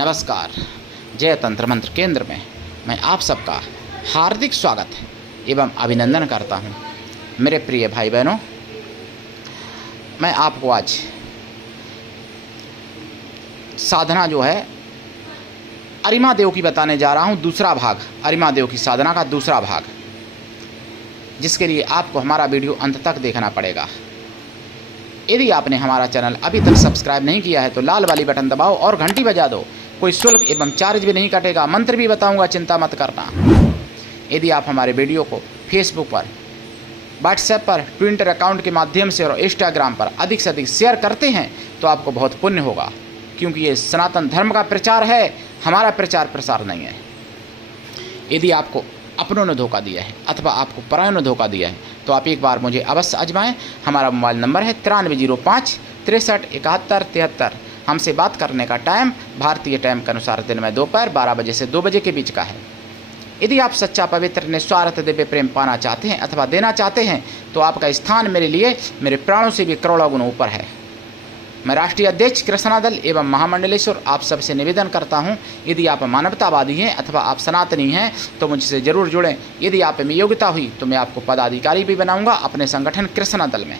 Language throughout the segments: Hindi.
नमस्कार। जय तंत्र मंत्र केंद्र में मैं आप सबका हार्दिक स्वागत एवं अभिनंदन करता हूं। मेरे प्रिय भाई बहनों, मैं आपको आज साधना जो है अरिमा देव की बताने जा रहा हूं। दूसरा भाग, अरिमा देव की साधना का दूसरा भाग, जिसके लिए आपको हमारा वीडियो अंत तक देखना पड़ेगा। यदि आपने हमारा चैनल अभी तक सब्सक्राइब नहीं किया है तो लाल वाली बटन दबाओ और घंटी बजा दो। कोई शुल्क एवं चार्ज भी नहीं कटेगा। मंत्र भी बताऊंगा, चिंता मत करना। यदि आप हमारे वीडियो को फेसबुक पर, व्हाट्सएप पर, ट्विटर अकाउंट के माध्यम से और इंस्टाग्राम पर अधिक से अधिक शेयर करते हैं तो आपको बहुत पुण्य होगा, क्योंकि ये सनातन धर्म का प्रचार है, हमारा प्रचार प्रसार नहीं है। यदि आपको अपनों ने धोखा दिया है अथवा आपको परायों ने धोखा दिया है तो आप एक बार मुझे अवश्य आजमाएं। हमारा मोबाइल नंबर है 9305 63 71 73। हमसे बात करने का टाइम भारतीय टाइम के अनुसार दिन में दोपहर 12 बजे से 2 बजे के बीच का है। यदि आप सच्चा, पवित्र, निस्वार्थ दिव्य प्रेम पाना चाहते हैं अथवा देना चाहते हैं तो आपका स्थान मेरे लिए मेरे प्राणों से भी करोड़ों गुना ऊपर है। मैं राष्ट्रीय अध्यक्ष कृष्णा दल एवं महामंडलेश्वर आप सबसे निवेदन करता हूं, यदि आप मानवतावादी हैं अथवा आप सनातनी हैं तो मुझसे ज़रूर जुड़ें। यदि आप में योग्यता हुई तो मैं आपको पदाधिकारी भी बनाऊंगा अपने संगठन कृष्णा दल में।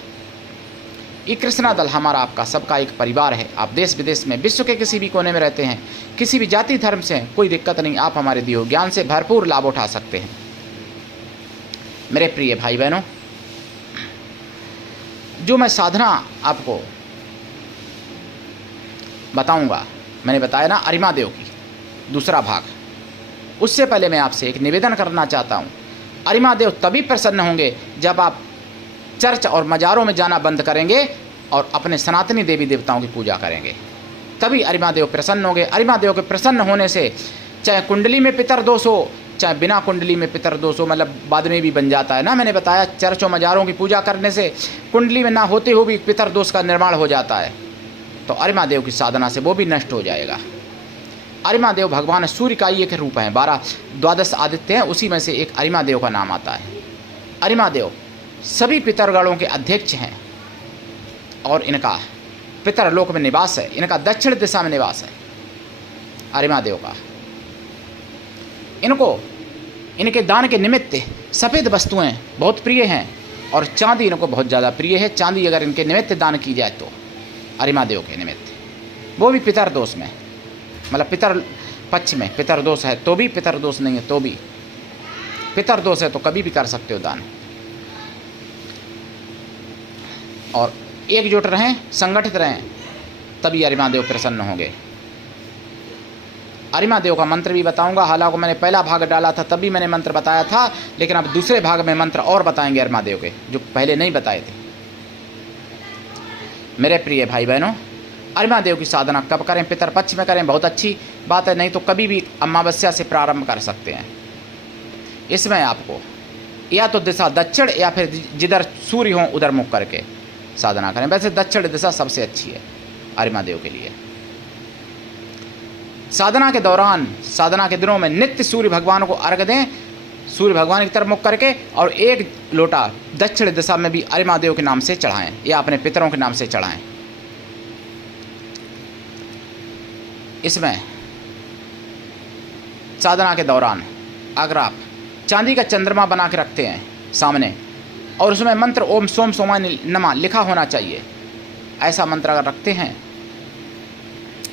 ये कृष्णा दल हमारा आपका सबका एक परिवार है। आप देश विदेश में, विश्व के किसी भी कोने में रहते हैं, किसी भी जाति धर्म से, कोई दिक्कत नहीं, आप हमारे दिए ज्ञान से भरपूर लाभ उठा सकते हैं। मेरे प्रिय भाई बहनों, जो मैं साधना आपको बताऊंगा, मैंने बताया ना अरिमा देव की दूसरा भाग, उससे पहले मैं आपसे एक निवेदन करना चाहता हूं। अरिमा देव तभी प्रसन्न होंगे जब आप चर्च और मज़ारों में जाना बंद करेंगे और अपने सनातनी देवी देवताओं की पूजा करेंगे, तभी अरिमा देव प्रसन्न होंगे। अरिमा देव के प्रसन्न होने से चाहे कुंडली में पितर दोष हो, चाहे बिना कुंडली में पितर दोष हो, मतलब बाद में भी बन जाता है ना। मैंने बताया चर्च और मज़ारों की पूजा करने से कुंडली में ना होते हुए भी पितर दोष का निर्माण हो जाता है, तो अरिमा देव की साधना से वो भी नष्ट हो जाएगा। अरिमा देव भगवान सूर्य का ही एक रूप है। 12 आदित्य हैं, उसी में से एक अरिमा देव का नाम आता है। अरिमा देव सभी पितरगणों के अध्यक्ष हैं और इनका पितरलोक में निवास है, इनका दक्षिण दिशा में निवास है अरिमा देव का। इनको इनके दान के निमित्त सफ़ेद वस्तुएं बहुत प्रिय हैं और चांदी इनको बहुत ज़्यादा प्रिय है। चांदी अगर इनके निमित्त दान की जाए तो अरिमा देव के निमित्त, वो भी पितर दोष में, मतलब पितर पक्ष में पितर दोष है तो भी, पितर दोष नहीं है तो भी, पितर दोष है तो कभी भी कर सकते हो दान। और एकजुट रहें, संगठित रहें, तभी अरिमा देव प्रसन्न होंगे। अरिमा देव का मंत्र भी बताऊंगा। हालांकि मैंने पहला भाग डाला था तभी मैंने मंत्र बताया था, लेकिन अब दूसरे भाग में मंत्र और बताएंगे अरिमा देव के, जो पहले नहीं बताए थे। मेरे प्रिय भाई बहनों, अरिमा देव की साधना कब करें? पितर पक्ष में करें, बहुत अच्छी बात है, नहीं तो कभी भी अमावस्या से प्रारंभ कर सकते हैं। इसमें आपको या तो दिशा दक्षिण या फिर जिधर सूर्य हो उधर मुख करके साधना करें। वैसे दक्षिण दिशा सबसे अच्छी है अरिमा देव के लिए। साधना के दौरान, साधना के दिनों में नित्य सूर्य भगवान को अर्घ दें, सूर्य भगवान की तरफ मुख करके, और एक लोटा दक्षिण दिशा में भी अरिमा देव के नाम से चढ़ाएं या अपने पितरों के नाम से चढ़ाएं। इसमें साधना के दौरान अगर आप चांदी का चंद्रमा बना के रखते हैं सामने और उसमें मंत्र ओम सोम सोमाय नमः लिखा होना चाहिए, ऐसा मंत्र अगर रखते हैं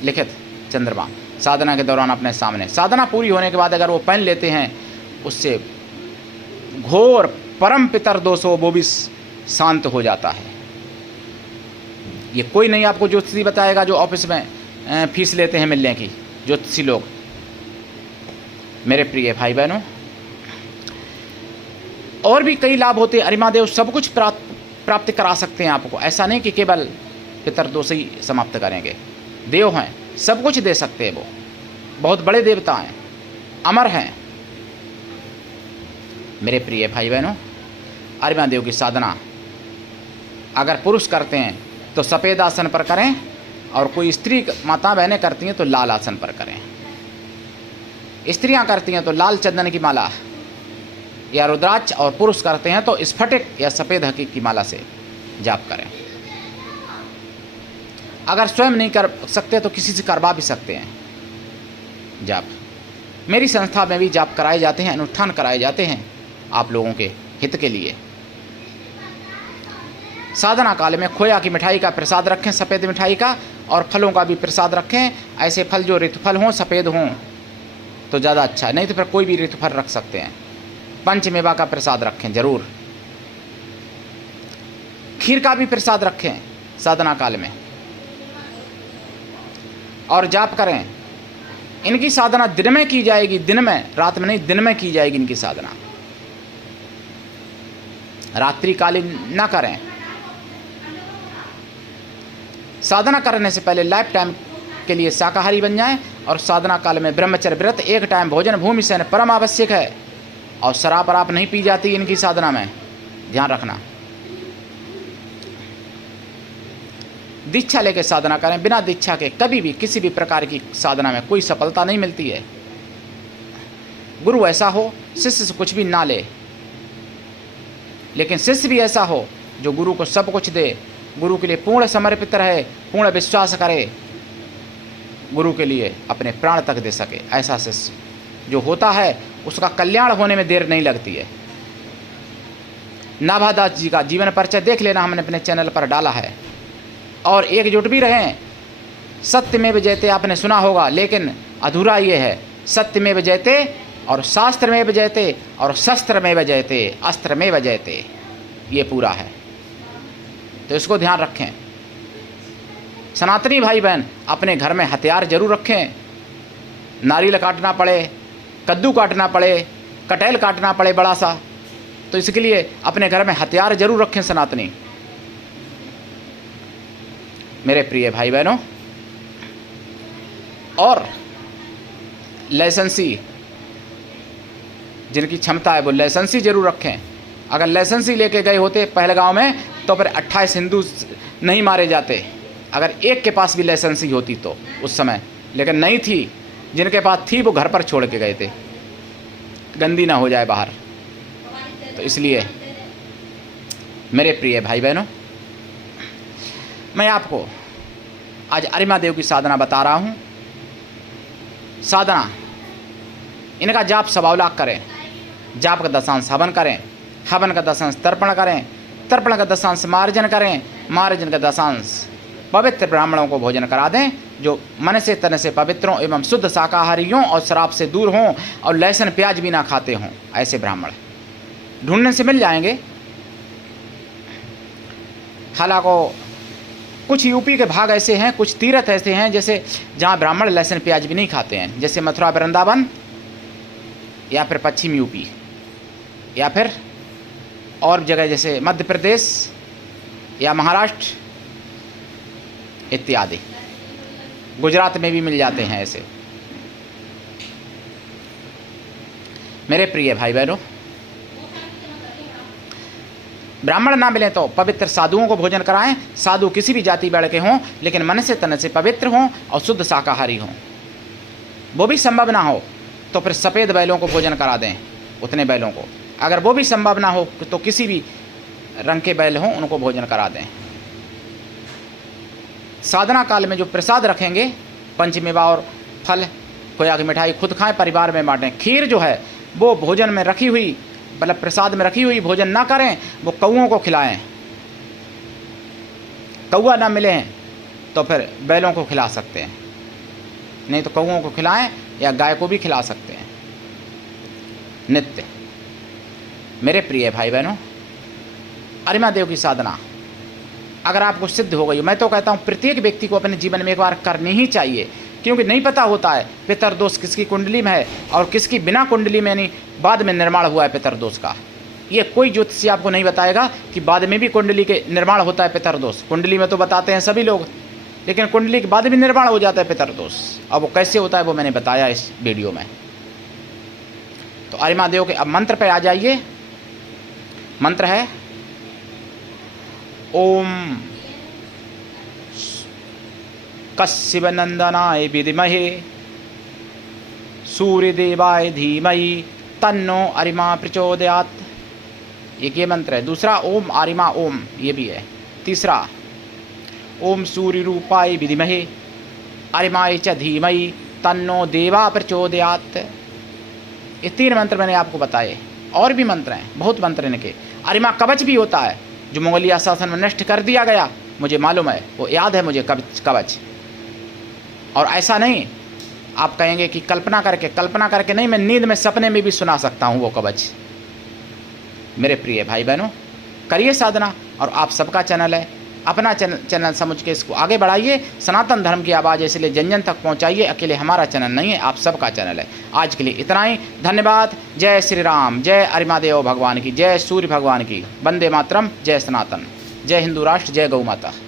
लिखित चंद्रमा साधना के दौरान अपने सामने, साधना पूरी होने के बाद अगर वो पहन लेते हैं, उससे घोर परम पितर दोष हो वो भी शांत हो जाता है। ये कोई नहीं आपको ज्योतिषी बताएगा जो ऑफिस में फीस लेते हैं मिलने की, ज्योतिषी लोग। मेरे प्रिय भाई बहनों, और भी कई लाभ होते हैं। अरिमा देव सब कुछ प्राप्त करा सकते हैं आपको। ऐसा नहीं कि केवल पितर दोष ही समाप्त करेंगे। देव हैं, सब कुछ दे सकते हैं। वो बहुत बड़े देवता हैं, अमर हैं। मेरे प्रिय भाई बहनों, अरिमा देव की साधना अगर पुरुष करते हैं तो सफ़ेद आसन पर करें, और कोई स्त्री माता बहनें करती हैं तो लाल आसन पर करें। स्त्रियां करती हैं तो लाल चंदन की माला या रुद्राक्ष, और पुरुष करते हैं तो स्फटिक या सफ़ेद हकीक की माला से जाप करें। अगर स्वयं नहीं कर सकते तो किसी से करवा भी सकते हैं। जाप। मेरी संस्था में भी जाप कराए जाते हैं, अनुष्ठान कराए जाते हैं आप लोगों के हित के लिए। साधना काल में खोया की मिठाई का प्रसाद रखें, सफ़ेद मिठाई का, और फलों का भी प्रसाद रखें। ऐसे फल जो ऋतुफल हों, सफ़ेद हों तो ज़्यादा अच्छा है, नहीं तो फिर कोई भी ऋतुफल रख सकते हैं। पंचमेवा का प्रसाद रखें ज़रूर। खीर का भी प्रसाद रखें साधना काल में, और जाप करें। इनकी साधना दिन में की जाएगी, दिन में, रात में नहीं, दिन में की जाएगी इनकी साधना, रात्रिकालीन न करें। साधना करने से पहले लाइफ टाइम के लिए शाकाहारी बन जाएं, और साधना काल में ब्रह्मचर्य व्रत, एक टाइम भोजन, भूमि शयन परम आवश्यक है। और शराब वराब नहीं पी जाती इनकी साधना में, ध्यान रखना। दीक्षा लेके साधना करें, बिना दीक्षा के कभी भी किसी भी प्रकार की साधना में कोई सफलता नहीं मिलती है। गुरु ऐसा हो शिष्य से कुछ भी ना ले, लेकिन शिष्य भी ऐसा हो जो गुरु को सब कुछ दे, गुरु के लिए पूर्ण समर्पित रहे, पूर्ण विश्वास करे, गुरु के लिए अपने प्राण तक दे सके। ऐसा शिष्य जो होता है उसका कल्याण होने में देर नहीं लगती है। नाभादास जी का जीवन परिचय देख लेना, हमने अपने चैनल पर डाला है। और एकजुट भी रहें। सत्यमेव जयते आपने सुना होगा, लेकिन अधूरा ये है, सत्यमेव जयते और शास्त्रमेव जयते और शस्त्रमेव जयते, अस्त्रमेव जयते, ये पूरा है। तो इसको ध्यान रखें। सनातनी भाई बहन अपने घर में हथियार जरूर रखें। नारियल काटना पड़े, कद्दू काटना पड़े, कटहल काटना पड़े बड़ा सा, तो इसके लिए अपने घर में हथियार जरूर रखें सनातनी। मेरे प्रिय भाई बहनों, और लाइसेंसी जिनकी क्षमता है वो लाइसेंसी जरूर रखें। अगर लाइसेंसी लेके गए होते पहलगांव में तो फिर 28 हिंदू नहीं मारे जाते, अगर एक के पास भी लाइसेंसी होती तो उस समय, लेकिन नहीं थी। जिनके पास थी वो घर पर छोड़ के गए थे, गंदी ना हो जाए बाहर। तो इसलिए मेरे प्रिय भाई बहनों, मैं आपको आज अरिमा देव की साधना बता रहा हूँ। साधना इनका जाप 100 लाख करें, जाप का 10 हवन करें, हवन का 10 तर्पण करें, तर्पण का 10 मार्जन करें, मार्जन का 10 पवित्र ब्राह्मणों को भोजन करा दें जो मन से तन से पवित्र हों एवं शुद्ध शाकाहारी हों और शराब से दूर हों और लहसुन प्याज भी ना खाते हों। ऐसे ब्राह्मण ढूंढने से मिल जाएंगे। हालांकि कुछ यूपी के भाग ऐसे हैं, कुछ तीर्थ ऐसे हैं जैसे जहाँ ब्राह्मण लहसुन प्याज भी नहीं खाते हैं, जैसे मथुरा वृंदावन या फिर पश्चिम यूपी या फिर और जगह जैसे मध्य प्रदेश या महाराष्ट्र इत्यादि। गुजरात में भी मिल जाते हैं ऐसे। मेरे प्रिय भाई बहनों, ब्राह्मण ना मिले तो पवित्र साधुओं को भोजन कराएं। साधु किसी भी जाति वर्ग के हों, लेकिन मन से तन से पवित्र हों और शुद्ध शाकाहारी हों। वो भी संभव ना हो तो फिर सफ़ेद बैलों को भोजन करा दें, उतने बैलों को। अगर वो भी संभव ना हो तो किसी भी रंग के बैल हों उनको भोजन करा दें। साधना काल में जो प्रसाद रखेंगे, पंचमेवा और फल, खोया की मिठाई खुद खाएं, परिवार में बांटें। खीर जो है वो भोजन में रखी हुई, मतलब प्रसाद में रखी हुई भोजन ना करें, वो कौओं को खिलाएं। कौआ ना मिले हैं तो फिर बैलों को खिला सकते हैं, नहीं तो कौओं को खिलाएं या गाय को भी खिला सकते हैं नित्य। मेरे प्रिय भाई बहनों, अरिमा देव की साधना अगर आपको सिद्ध हो गई, मैं तो कहता हूँ प्रत्येक व्यक्ति को अपने जीवन में एक बार करनी ही चाहिए, क्योंकि नहीं पता होता है पितरदोष किसकी कुंडली में है और किसकी बिना कुंडली में नहीं बाद में निर्माण हुआ है पितरदोष का। ये कोई ज्योतिषी आपको नहीं बताएगा कि बाद में भी कुंडली के निर्माण होता है पितरदोष। कुंडली में तो बताते हैं सभी लोग, लेकिन कुंडली के बाद भी निर्माण हो जाता है पितरदोष। अब वो कैसे होता है वो मैंने बताया इस वीडियो में। तो अरिमा देव के अब मंत्र पे आ जाइए। मंत्र है ओम कश्यपनंदनाय विद्महे सूर्यदेवाय धीमहि तन्नो अरिमा प्रचोदयात्। ये मंत्र है। दूसरा ओम अरिमा ओम, ये भी है। तीसरा ओम सूर्य रूपाय विद्महे अरिमाय च धीमहि तन्नो देवा प्रचोदयात्। ये 3 मंत्र मैंने आपको बताए, और भी मंत्र हैं, बहुत मंत्र इनके। अरिमा कवच भी होता है जो मंगोलिया शासन में नष्ट कर दिया गया, मुझे मालूम है, वो याद है मुझे कवच। और ऐसा नहीं आप कहेंगे कि कल्पना करके नहीं, मैं नींद में सपने में भी सुना सकता हूँ वो कवच। मेरे प्रिय भाई बहनों, करिए साधना। और आप सबका चैनल है, अपना चैनल समझ के इसको आगे बढ़ाइए। सनातन धर्म की आवाज़ इसलिए जन जन तक पहुंचाइए। अकेले हमारा चैनल नहीं है, आप सबका चैनल है। आज के लिए इतना ही, धन्यवाद। जय श्री राम, जय अरिमादेव भगवान की, जय सूर्य भगवान की, वंदे मातरम, जय सनातन, जय हिंदू राष्ट्र, जय गौ माता।